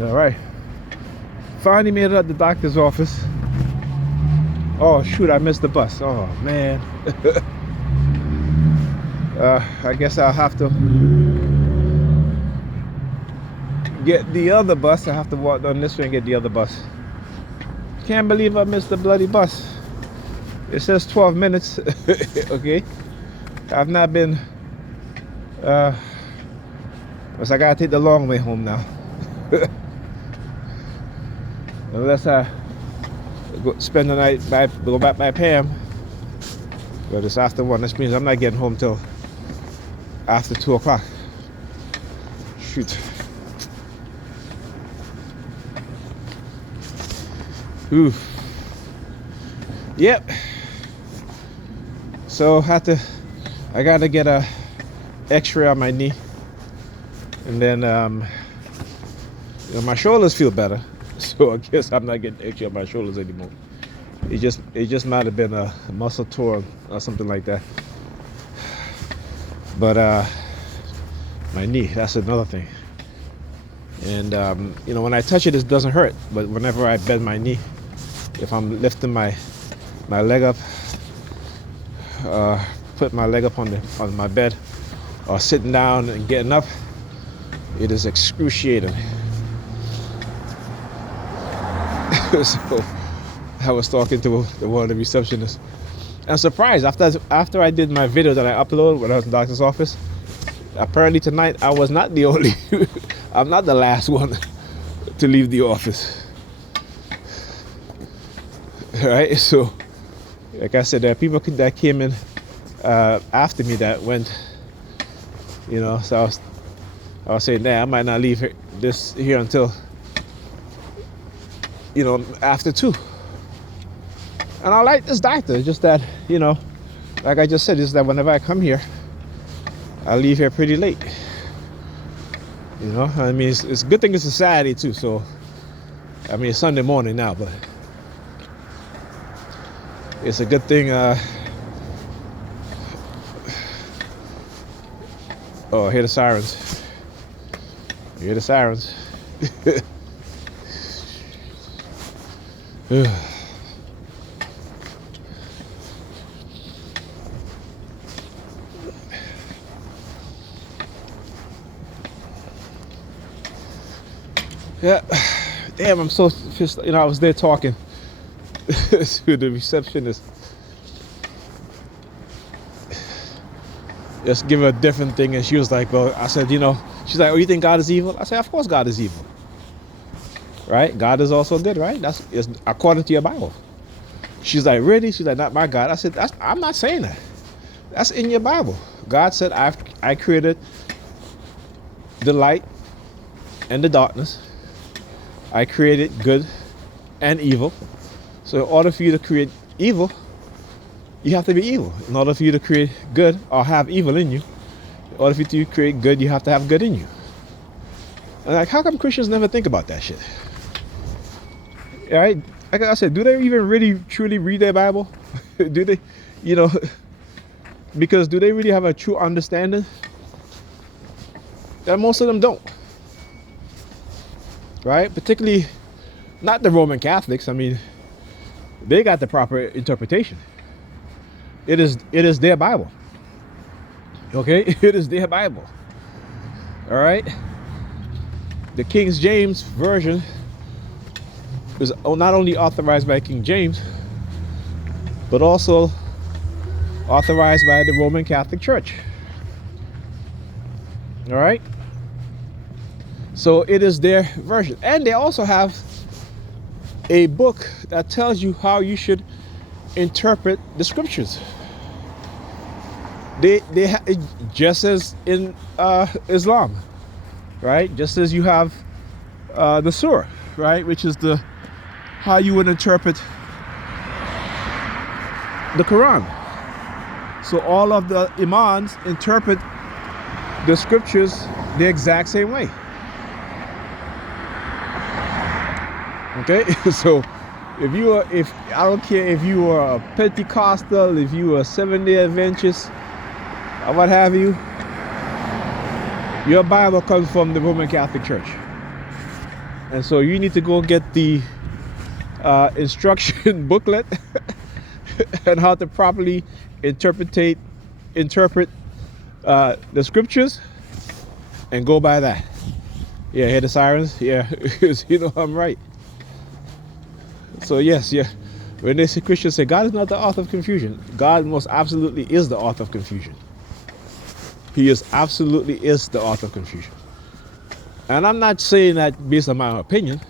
All right. Finally made it at the doctor's office. Oh shoot, I missed the bus. Oh man. I guess I'll have to get the other bus. I have to walk down this way and get the other bus. Can't believe I missed the bloody bus. It says 12 minutes. Okay. I've not been because I gotta take the long way home now. Unless I spend the night go back by Pam. But it's after 1. This means I'm not getting home till after 2 o'clock. Shoot. Ooh. Yep. So I gotta get a X-ray on my knee, and then my shoulders feel better. So I guess I'm not getting X-ray on my shoulders anymore. It just might have been a muscle tore or something like that. But my knee, that's another thing. And when I touch it, it doesn't hurt. But whenever I bend my knee, if I'm lifting my leg up, put my leg up on my bed, or sitting down and getting up, it is excruciating. So I was talking to one of the receptionists. I'm surprised after I did my video that I uploaded when I was in the doctor's office. Apparently tonight I was not the only. I'm not the last one to leave the office. All right, so like I said, there are people that came in after me that went. So I was saying, nah, I might not leave here until after 2. And I like this doctor. It's just that, like I just said, is that whenever I come here, I leave here pretty late. I mean, it's a good thing it's a Saturday too. So, I mean, it's Sunday morning now, but it's a good thing. Oh, I hear the sirens. You hear the sirens. Yeah, damn, I'm so pissed. I was there talking to the receptionist. Just give her a different thing, and she was like, well, I said, she's like, oh, you think God is evil? I said, of course God is evil. Right? God is also good, right? That's according to your Bible. She's like, really? She's like, not my God. I said, I'm not saying that. That's in your Bible. God said, I created the light and the darkness. I created good and evil. So in order for you to create evil, you have to be evil. In order for you to create good or have evil in you, in order for you to create good, you have to have good in you. And like, how come Christians never think about that shit? All right? Like I said, do they even really truly read their Bible? Do they, because do they really have a true understanding? And most of them don't. Right? Particularly not the Roman Catholics. I mean, they got the proper interpretation. It is their Bible. Okay? It is their Bible. All right? The King James Version is not only authorized by King James, but also authorized by the Roman Catholic Church. All right? So it is their version. And they also have a book that tells you how you should interpret the scriptures. They just as in Islam, right? Just as you have the Surah, right? Which is how you would interpret the Quran. So all of the imams interpret the scriptures the exact same way. Okay, so if I don't care if you are a Pentecostal, if you are a Seventh-day Adventist, or what have you, your Bible comes from the Roman Catholic Church. And so you need to go get the instruction booklet and how to properly interpret the scriptures, and go by that. Yeah, hear the sirens? Yeah, you know I'm right. So yes, yeah. When they say Christians say God is not the author of confusion, God most absolutely is the author of confusion. He absolutely is the author of confusion. And I'm not saying that based on my opinion.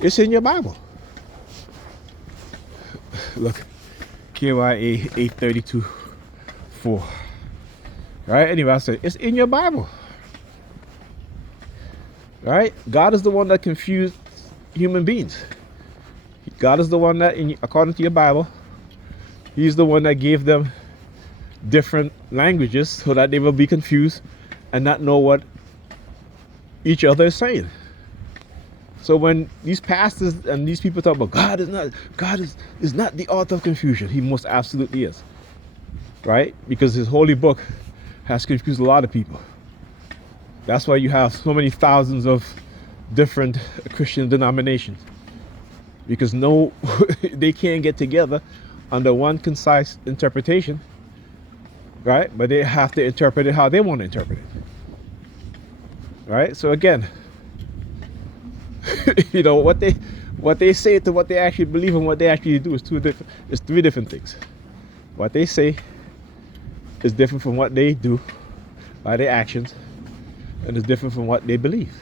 It's in your Bible. Look, KYA 832:4. Right? Anyway, I said it's in your Bible. Right? God is the one that confused human beings. God is the one that, according to your Bible, He's the one that gave them different languages so that they will be confused and not know what each other is saying. So when these pastors and these people talk about God is not the author of confusion, He most absolutely is. Right? Because His holy book has confused a lot of people. That's why you have so many thousands of different Christian denominations. Because they can't get together under one concise interpretation, right? But they have to interpret it how they want to interpret it, right? So again, you know what they say to what they actually believe and what they actually do is three different things. What they say is different from what they do by their actions, and it's different from what they believe,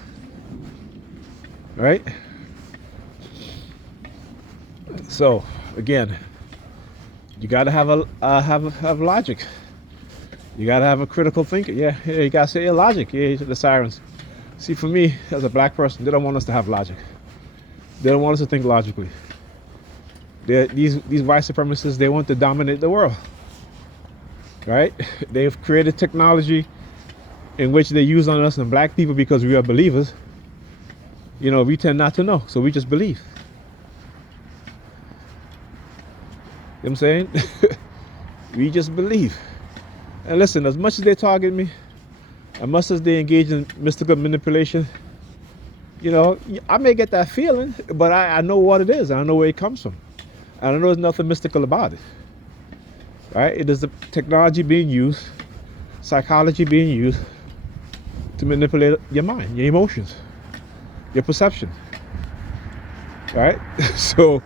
right? So again, you gotta have logic. You gotta have a critical thinker. Yeah, you gotta say your logic. Yeah, the sirens. See, for me as a black person, they don't want us to have logic. They don't want us to think logically. These white supremacists, they want to dominate the world, right? They've created technology in which they use on us and black people because we are believers. You know, we tend not to know, so we just believe. You know what I'm saying? We just believe. And listen, as much as they target me, as much as they engage in mystical manipulation, you know, I may get that feeling, but I know what it is. I know where it comes from. And I know there's nothing mystical about it. Right? It is the technology being used, psychology being used to manipulate your mind, your emotions, your perception. Right? So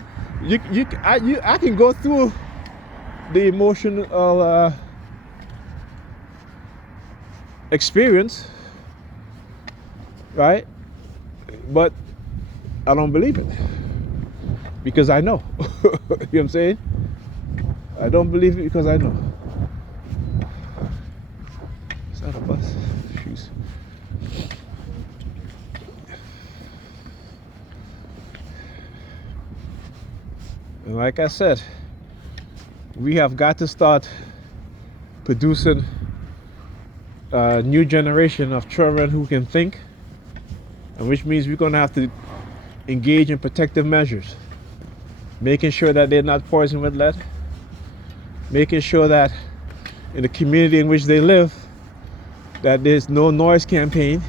I can go through the emotional experience, right? But I don't believe it because I know. You know what I'm saying? I don't believe it because I know. Is that a bus? Shoes. And like I said, we have got to start producing a new generation of children who can think, and which means we're going to have to engage in protective measures, making sure that they're not poisoned with lead, making sure that in the community in which they live, that there's no noise campaign,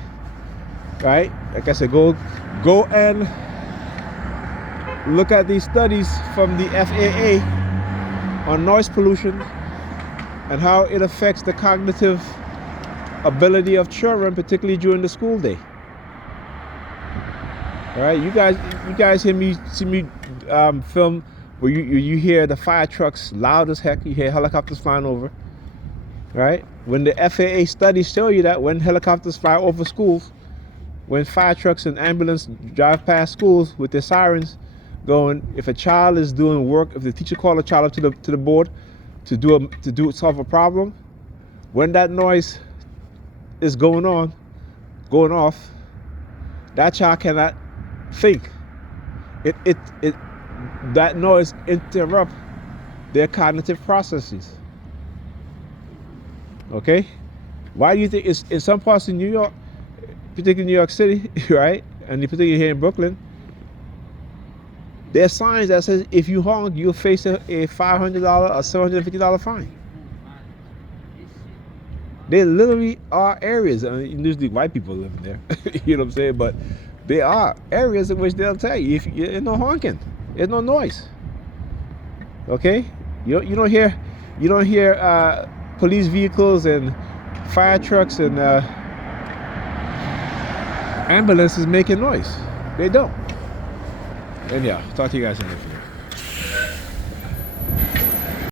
right? Like I said, go and look at these studies from the FAA on noise pollution and how it affects the cognitive ability of children, particularly during the school day. All right, you guys see me film where you hear the fire trucks loud as heck. You hear helicopters flying over. Right? When the FAA studies show you that when helicopters fly over schools, when fire trucks and ambulance drive past schools with their sirens going, if a child is doing work, if the teacher call a child up to the board to solve a problem, when that noise is going off, that child cannot think. That noise interrupts their cognitive processes. Okay? Why do you think it's in some parts of New York, particularly New York City, right? And particularly here in Brooklyn, there are signs that says if you honk, you'll face a $500 or $750 fine. There literally are areas, and usually white people live there, you know what I'm saying? But There are areas in which they'll tell you if there's no honking, there's no noise. Okay, you don't hear police vehicles and fire trucks and ambulances making noise. They don't. And yeah, talk to you guys in the future.